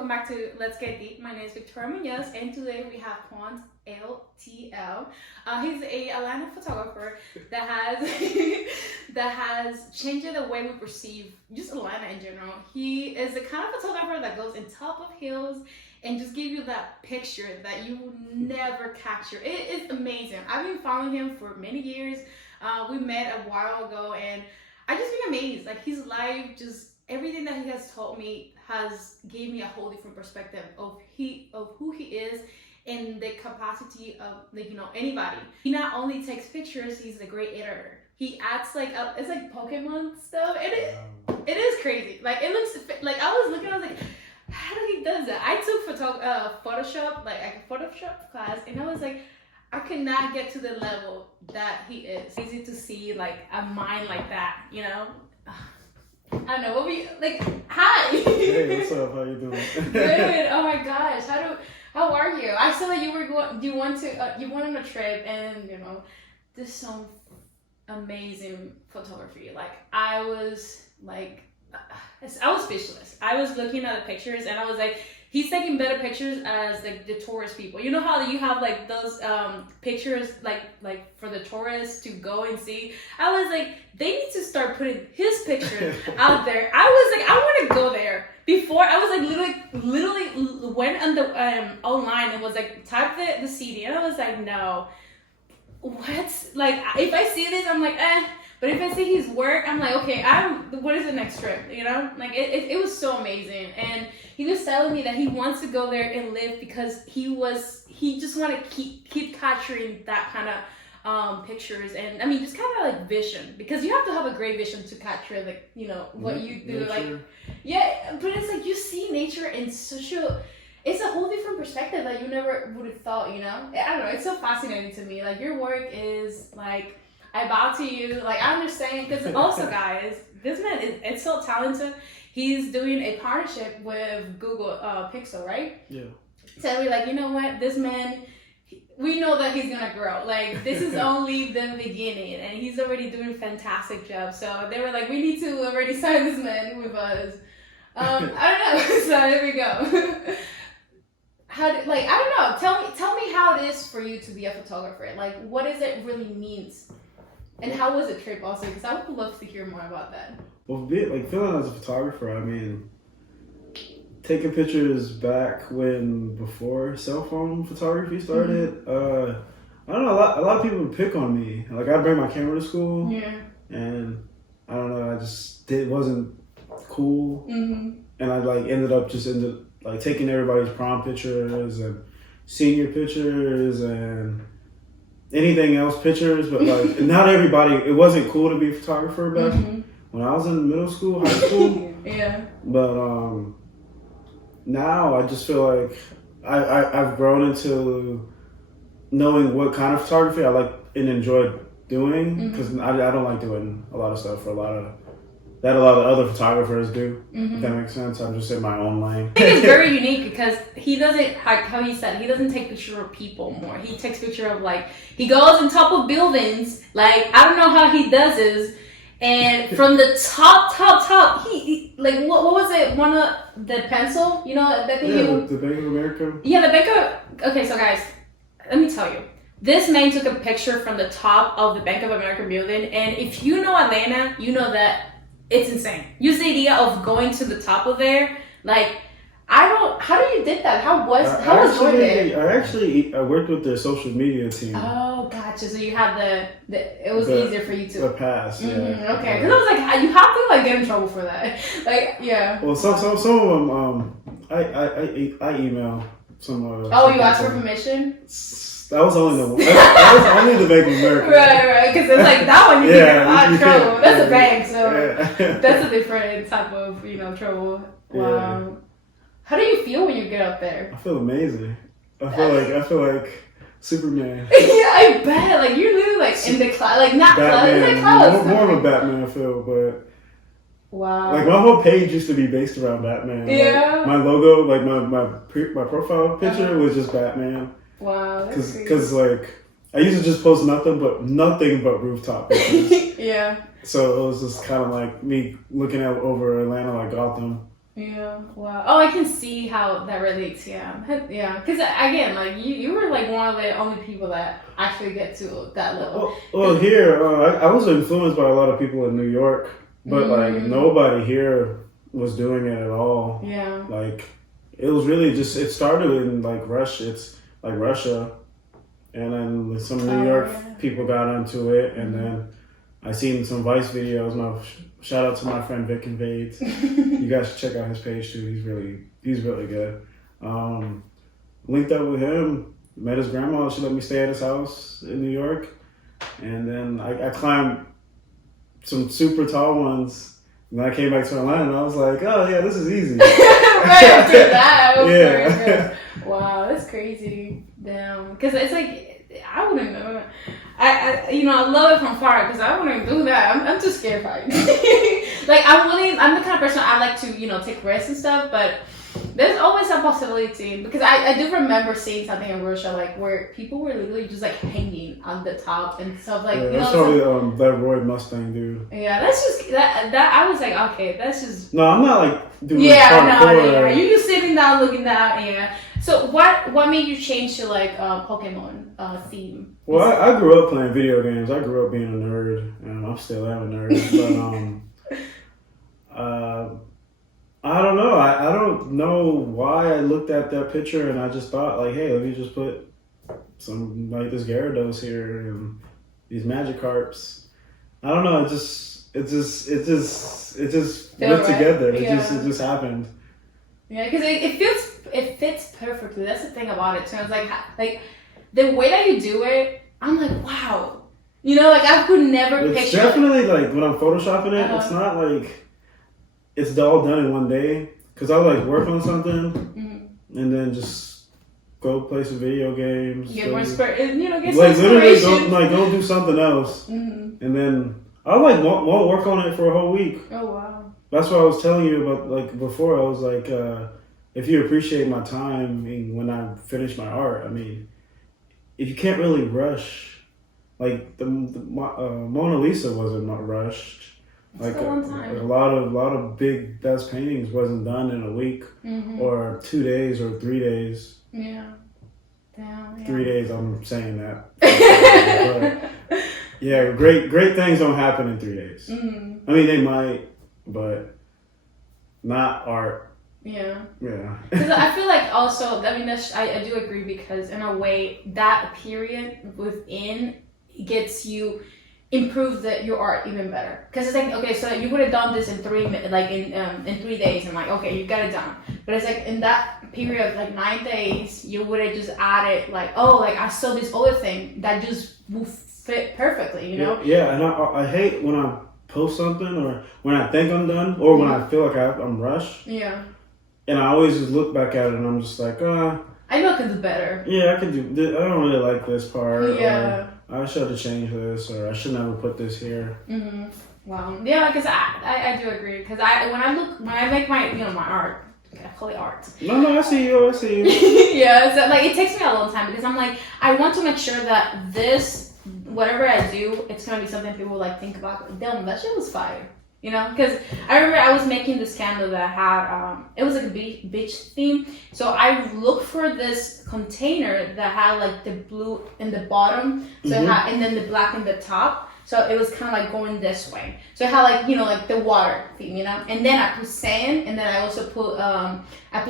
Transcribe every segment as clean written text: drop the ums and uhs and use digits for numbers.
welcome back to Let's Get Deep. My name is Victoria Munoz, and today we have Quanatl. He's a Atlanta photographer that has changed the way we perceive just Atlanta in general. He is the kind of photographer that goes in top of hills and just give you that picture that you will never capture. It is amazing. I've been following him for many years. We met a while ago, and I just been amazed. Like his life, just everything that he has taught me has gave me a whole different perspective of who he is and the capacity of anybody. He not only takes pictures, he's a great editor. He acts like it's like Pokemon stuff. It is crazy. Like it looks like I was like, how do he does that? I took Photoshop, like a Photoshop class, and I was like, I could not get to the level that he is. It's easy to see like a mind like that, you know. I don't know. What we like? Hi. Hey, what's up? How you doing? Good. Oh my gosh. How are you? I saw that you went on a trip, and this some amazing photography. Like I was speechless. I was looking at the pictures, and I was like, he's taking better pictures as like the tourist people. You know how you have like those pictures like for the tourists to go and see. I was like, they need to start putting his picture out there. I was like, I want to go there. Before I was like literally went on the online and was like type the CD, and I was like, no, what? Like if I see this, I'm like, eh. But if I see his work, I'm like, okay, what is the next trip? You know, like it was so amazing. And he was telling me that he wants to go there and live because he just want to keep capturing that kind of pictures, and I mean just kind of like vision, because you have to have a great vision to capture like what you do. Nature. Like yeah, but it's like you see nature in it's a whole different perspective that you never would have thought. I don't know, it's so fascinating to me. Like your work is like, I bow to you. Like I understand, because also guys, this man is so talented. He's doing a partnership with Google Pixel, right? Yeah. So we're like, you know what, this man, we know that he's gonna grow. Like this is only the beginning, and he's already doing a fantastic job. So they were like, we need to already sign this man with us. I don't know. So there we go. I don't know. Tell me how it is for you to be a photographer. Like what does it really means, and how was the trip also? Because I would love to hear more about that. Well, feeling as a photographer, I mean, taking pictures back before cell phone photography started. I don't know. A lot of people would pick on me. Like I'd bring my camera to school. Yeah. And I don't know. It wasn't cool. Mm-hmm. And I ended up taking everybody's prom pictures and senior pictures and anything else pictures, but like not everybody. It wasn't cool to be a photographer back when I was in middle school, high school. Yeah. But now I just feel like I've grown into knowing what kind of photography I like and enjoy doing, because I don't like doing a lot of stuff for a lot of other photographers do. If that makes sense. I'm just in my own lane. I think it's very unique because he doesn't, like how he said, he doesn't take pictures of people more. He takes picture of he goes on top of buildings. Like I don't know how he does this. And from the top, he like what was it? One of the pencil, that thing. Yeah, the Bank of America. Yeah, the Bank of. Okay, so guys, let me tell you, this man took a picture from the top of the Bank of America building, and if you know Atlanta, you know that it's insane. Use the idea of going to the top of there, like. How do you did that? How was going there? I worked with their social media team. Oh, gotcha. So you had it was easier for you to. The pass, yeah. Okay, because I was like, you have to get in trouble for that. Like, yeah. Well, some of them, I email some. Oh, you asked for permission? That was only the one. That was only the Bank of America. Right. Because it's like that one you get in a lot of trouble. Yeah, that's a bank, so that's a different type of trouble. Wow. Yeah. How do you feel when you get up there? I feel amazing. I feel like Superman. Yeah, I bet. Like you're literally in the cloud, like not Batman. It's like clouds. More of a Batman feel, but wow. Like my whole page used to be based around Batman. Yeah. Like, my logo, like my profile picture was just Batman. Wow. Because I used to just post nothing but rooftop pictures. Yeah. So it was just kind of like me looking out over Atlanta, like Gotham. Yeah. Wow. Oh, I can see how that relates. Yeah. Yeah. Because again, like you were like one of the only people that actually get to that level. Well, here I was influenced by a lot of people in New York, but like nobody here was doing it at all. Yeah. Like it was really just it started in like Russia. It's like Russia, and then some New York people got into it, and then I seen some Vice videos. Shout out to my friend Vic Invades. You guys should check out his page too. He's really good. Linked up with him. Met his grandma. She let me stay at his house in New York, and then I climbed some super tall ones. And then I came back to Atlanta, and I was like, "Oh yeah, this is easy." Right after that, yeah. Wow, that's crazy. Damn, because it's like I wouldn't know. I love it from far because I wouldn't do that. I'm too scared of heights. Like I'm the kind of person I like to take risks and stuff, but there's always a possibility because I do remember seeing something in Russia like where people were literally just like hanging on the top and stuff like. Yeah, that's probably that Roy Mustang dude. Yeah, that's just that I was like, okay, that's just. No, I'm not like doing. Yeah, you're just sitting down looking down. Yeah. So what made you change to like Pokemon theme? Well, I grew up playing video games. I grew up being a nerd, and I'm still am a nerd. But I don't know. I don't know why I looked at that picture and I just thought like, hey, let me just put some like this Gyarados here and these Magikarps. I don't know. It just went together. It just happened. Yeah, because it fits perfectly. That's the thing about it too. It's like the way that you do it, I'm like, wow. Like I could never picture. It's definitely like when I'm photoshopping it, it's not like it's all done in one day. Cause I'll like work on something and then just go play some video games. Get more inspiration. Get some like literally inspiration. go do something else, and then I'll like won't work on it for a whole week. Oh wow. That's what I was telling you about like before. I was like, if you appreciate my time when I finish my art, I mean, if you can't really rush, like the Mona Lisa wasn't rushed. Like a lot of big best paintings wasn't done in a week or 2 days or 3 days. Yeah. Damn. Yeah. 3 days. I'm saying that. But, yeah, great things don't happen in 3 days. I mean, they might, but not art. Yeah. Yeah. Because I feel like also, I mean, I do agree because in a way that period within gets you improve your art even better. Because it's like, okay, so you would have done this in 3 days and like, okay, you got it done. But it's like in that period of like 9 days, you would have just added like, oh, like I saw this other thing that just will fit perfectly, Yeah, and I hate when I post something or when I think I'm done or when I feel like I'm rushed. Yeah. And I always just look back at it and I'm just like, I know I could do better. Yeah, I could do. I don't really like this part. Yeah. Or I should have changed this, or I should never put this here. Wow. Yeah, because I do agree. Because when I make my my art, I call it art. No, I see you. Yeah, so like it takes me a long time because I'm like I want to make sure that this whatever I do, it's gonna be something people like think about. Damn, that shit was fire. Because I remember I was making this candle that had, it was like a beach theme. So I looked for this container that had like the blue in the bottom, so it had, and then the black in the top. So it was kind of like going this way. So it had like, like the water theme, And then I put sand, and then I also put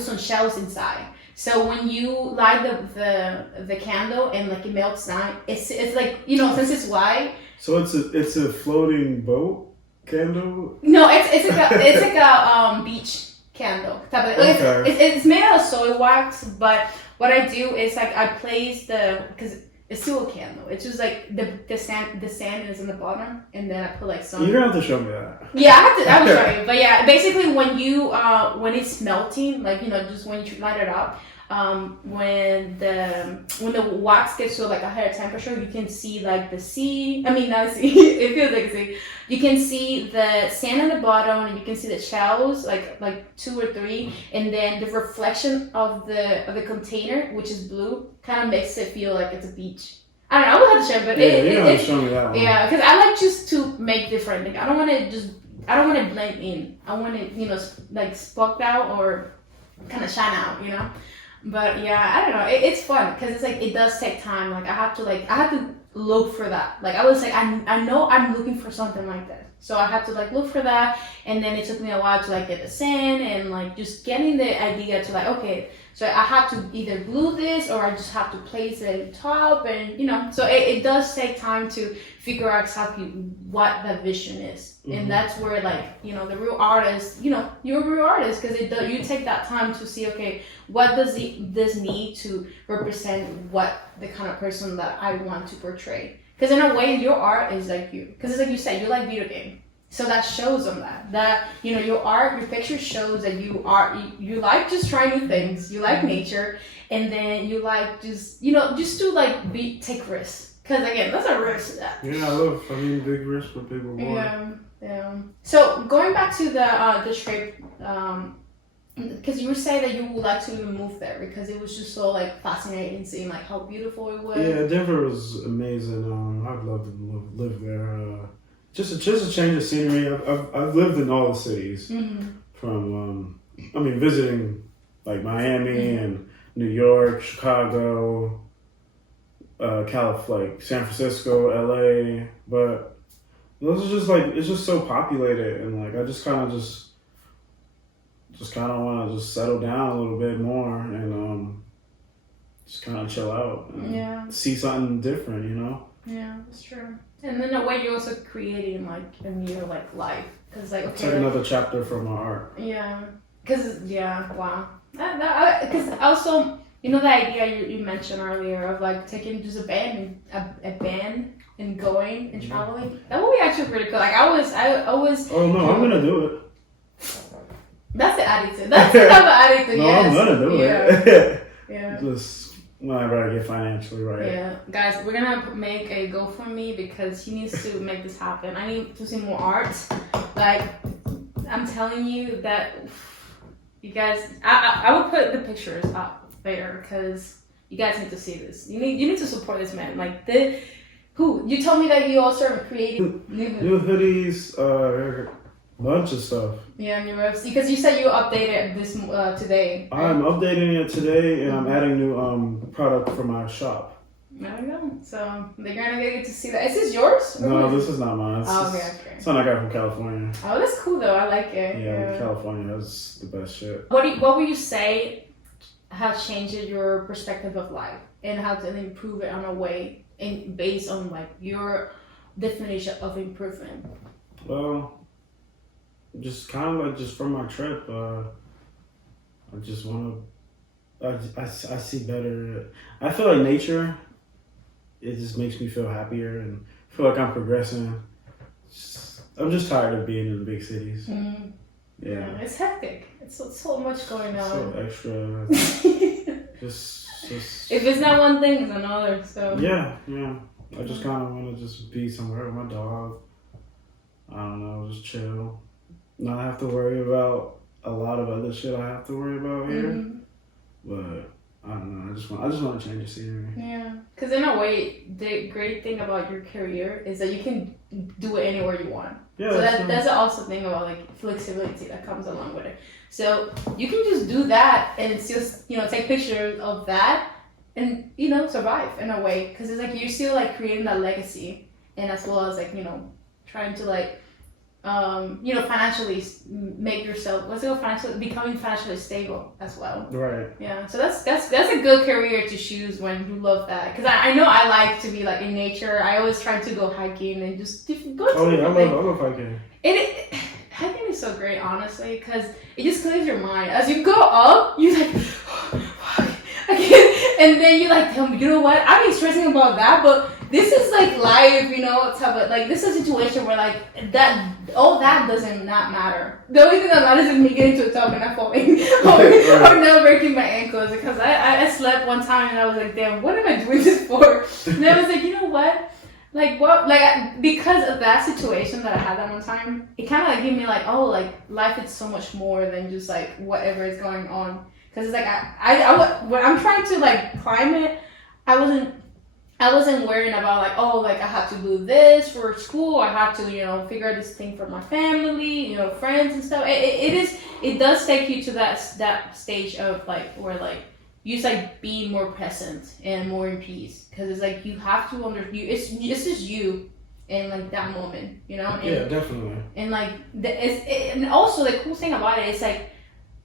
some shells inside. So when you light the candle and like it melts down, it's like, since it's white. So it's a floating boat? Candle? No, it's like a beach candle type of. Okay. It's made out of soy wax, but what I do is like I place because it's still a candle. It's just like the sand is in the bottom, and then I put like some. You're gonna have to show me that. Yeah, I will show you. But yeah, basically when you when it's melting, like just when you light it up. When the wax gets to like a higher temperature, you can see like the sea. I mean, not sea. It feels like a sea. You can see the sand at the bottom, and you can see the shells, like 2 or 3, and then the reflection of the container, which is blue, kind of makes it feel like it's a beach. I don't know. I will have to share, but you don't show me that one. Yeah, because I like just to make different. Like I don't want to just I don't want to blend in. I want to, you know, like spark out or kind of shine out, you know. But yeah, I don't know. It's fun because it's like it does take time. Like I have to look for that. Like I was like I know I'm looking for something like that. So I have to like look for that, and then it took me a while to like get the sand and like just getting the idea to like, okay, so I have to either glue this or I just have to place it on top, and you know, so it does take time to figure out exactly what the vision is. And that's where like, you know, the real artist, you know, you're a real artist because you take that time to see, okay, what does this need to represent what the kind of person that I want to portray. Because in a way, your art is like you. Because it's like you said, you like video game. So that shows them that, you know, your art, your picture shows that you like just trying new things. You like nature. And then you like just, you know, just to like take risks. Because again, that's a risk. Yeah, big risks for people. Yeah. So going back to the trip, because you were saying that you would like to move there because it was just so like fascinating seeing like how beautiful it was. Yeah, Denver was amazing. I'd love to live there. Just a change of scenery. I've lived in all the cities from visiting like Miami and New York, Chicago, like San Francisco, LA, but those are just like it's just so populated and like I just kind of want to just settle down a little bit more and just kind of chill out and see something different, you know? Yeah, that's true. And then in a way you're also creating like a new like life because like it's like another chapter from my art. Yeah, because wow. Because also you know the idea you mentioned earlier of like taking just a band and going and traveling. That would be actually pretty cool. Like I was. Oh no, I'm gonna do it. That's the attitude. That's the type of attitude. No, yes. I'm gonna do it. Yeah. Just whenever I get financially right. Yeah, guys, we're gonna make a GoFundMe because he needs to make this happen. I need to see more art. Like, I'm telling you that you guys, I would put the pictures up there because you guys need to see this. You need to support this man. Like you told me that you also created new hoodies, bunch of stuff. Yeah, new ropes. Because you said you updated this today. Right? I'm updating it today, and I'm adding new product for my shop. There we go. So they're gonna get to see that. Is this yours? No, this is not mine. Okay. It's one I got from California. Oh, that's cool though. I like it. Yeah, California is the best shit. What would you say has changed your perspective of life and how to improve it on a way and based on like your definition of improvement? Well, just kind of like just from my trip, I just want to. I see better. I feel like nature. It just makes me feel happier and feel like I'm progressing. I'm just tired of being in the big cities. Mm-hmm. Yeah, it's hectic. It's so much going on. So extra. just. If it's not one thing, it's another. So. Yeah. I just kind of want to just be somewhere with my dog. I don't know, just chill. Not have to worry about a lot of other shit I have to worry about here. But I don't know. I just want to change the scenery. Yeah, because in a way, the great thing about your career is that you can do it anywhere you want. Yeah. So that's also thing about like flexibility that comes along with it. So you can just do that and it's just take pictures of that and survive in a way because it's like you're still like creating that legacy and as well as like trying to like. Financially make yourself becoming financially stable as well. Right. Yeah. So that's a good career to choose when you love that. Because I know I like to be like in nature. I always try to go hiking and just go. Oh yeah, I love hiking. Hiking is so great, honestly, because it just clears your mind. As you go up, you like, and then you like, you know what? I've been stressing about that, but. This is like life, type of like this is a situation where like that all that doesn't not matter. The only thing that matters is me getting to a tub and not falling or not breaking my ankles because I slept one time and I was like, damn, what am I doing this for? And I was like, you know what? Like what? Like because of that situation that I had that one time, it kind of like gave me like, oh, like life is so much more than just like whatever is going on. Because it's like I when I'm trying to like climb it, I wasn't worrying about like, oh, like I had to do this for school. I had to, figure out this thing for my family, friends and stuff. It does take you to that stage of like where like you just like being more present and more in peace, because it's like you have to it's just you in like that moment, And, yeah, definitely. And like and also the cool thing about it is like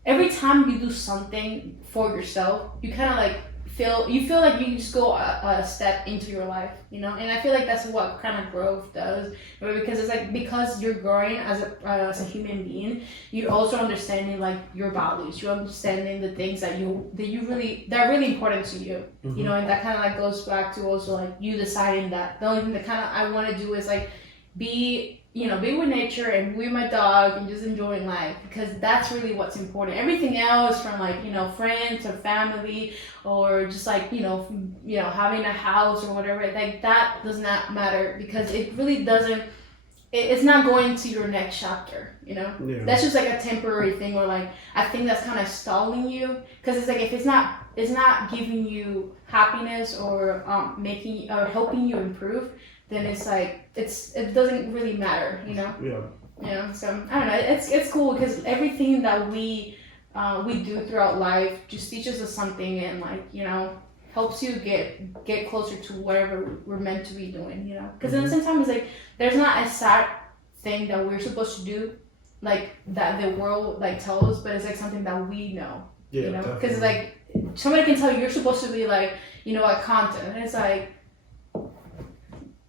every time you do something for yourself, you kind of like feel like you just go a step into your life, And I feel like that's what kind of growth does, because it's like because you're growing as a human being, you're also understanding like your values, you're understanding the things that are really important to you, Mm-hmm. And that kind of like goes back to also like you deciding that the only thing that kind of I want to do is like be with nature and with my dog and just enjoying life, because that's really what's important. Everything else from like, friends or family or just like, having a house or whatever, like that does not matter, because it really doesn't, it's not going to your next chapter, Yeah. That's just like a temporary thing, or like, I think that's kind of stalling you, because it's like, if it's not giving you happiness or making or helping you improve, then it's like it doesn't really matter, Yeah. So I don't know. It's cool because everything that we do throughout life just teaches us something, and like helps you get closer to whatever we're meant to be doing, Because at the same time, it's like there's not a sad thing that we're supposed to do, like that the world like tells us, but it's like something that we know, Yeah. Because like somebody can tell you you're supposed to be like a content, and it's like.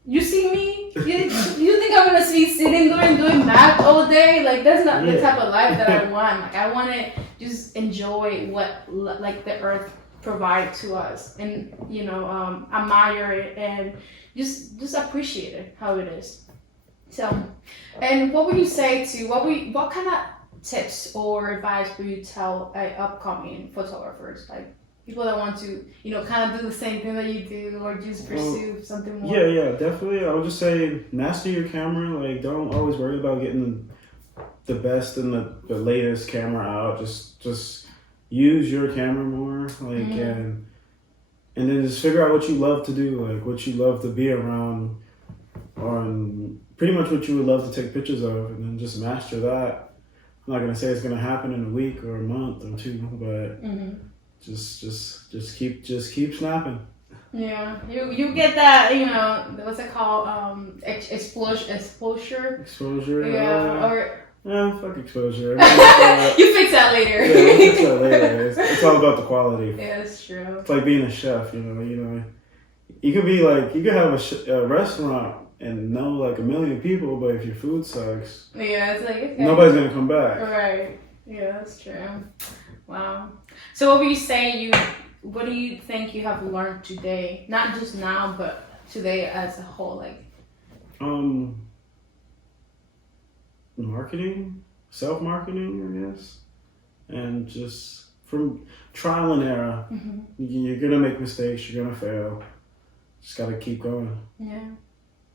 You see me? You think I'm gonna be sitting there and doing math all day? Like that's not the type of life that I want. Like I want to just enjoy what like the earth provides to us, and admire it and just appreciate it how it is. So, and what would you say to what kind of tips or advice would you tell upcoming photographers, like? People that want to, kind of do the same thing that you do, or just pursue something more. Yeah, definitely. I would just say master your camera. Like, don't always worry about getting the best and the latest camera out. Just use your camera more, like, and then just figure out what you love to do, like what you love to be around, or pretty much what you would love to take pictures of, and then just master that. I'm not gonna say it's gonna happen in a week or a month or two, but. Just keep snapping. Yeah, you get that, what's it called? Exposure. Exposure. Yeah, fuck exposure. You fix that later. Yeah, we'll fix that later. It's all about the quality. Yeah, it's true. It's like being a chef, You could be like, you could have a restaurant and know like a million people, but if your food sucks, yeah, it's like okay. Nobody's gonna come back. Right. Yeah, that's true. Wow. So what would you say what do you think you have learned today? Not just now, but today as a whole, like marketing, self-marketing, I guess. And just from trial and error. You're gonna make mistakes, you're gonna fail. Just gotta keep going. Yeah.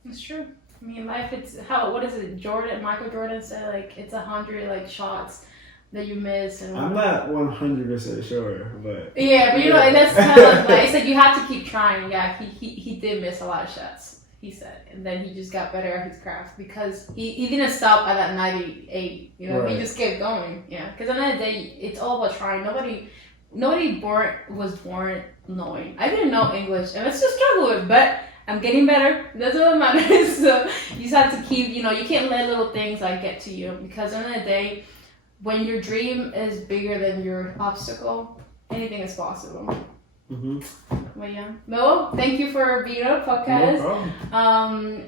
It's true. I mean, life, what is it? Michael Jordan said, like, it's 100 like shots that you miss, and I'm not 100% sure, but yeah, but and that's kind of like, it's like you have to keep trying. Yeah, he did miss a lot of shots, he said, and then he just got better at his craft because he didn't stop at that 98. Right. He just kept going. Yeah, because at the end of the day, it's all about trying. Nobody was born knowing. I didn't know English, and I still struggle with, but I'm getting better. That's what matters. So you just have to keep. You can't let little things like get to you, because at the end of the day, when your dream is bigger than your obstacle, anything is possible. But yeah, Mo, thank you for being on the podcast. No problem.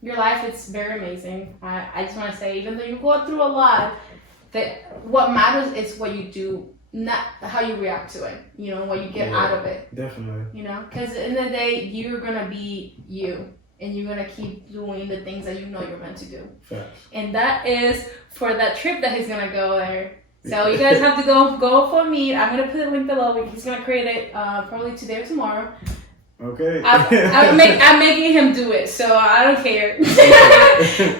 Your life is very amazing. I just want to say, even though you go through a lot, that what matters is what you do, not how you react to it. What you get out of it. Definitely. Because at the end of the day, you're gonna be you. And you're gonna keep doing the things that you're meant to do. Facts. And that is for that trip that he's gonna go there. So you guys have to go for me. I'm gonna put a link below. He's gonna create it probably today or tomorrow. Okay. I'm making him do it, so I don't care.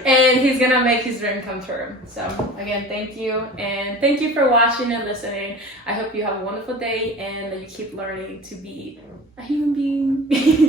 And he's gonna make his dream come true. So again, thank you, and thank you for watching and listening. I hope you have a wonderful day and that you keep learning to be a human being.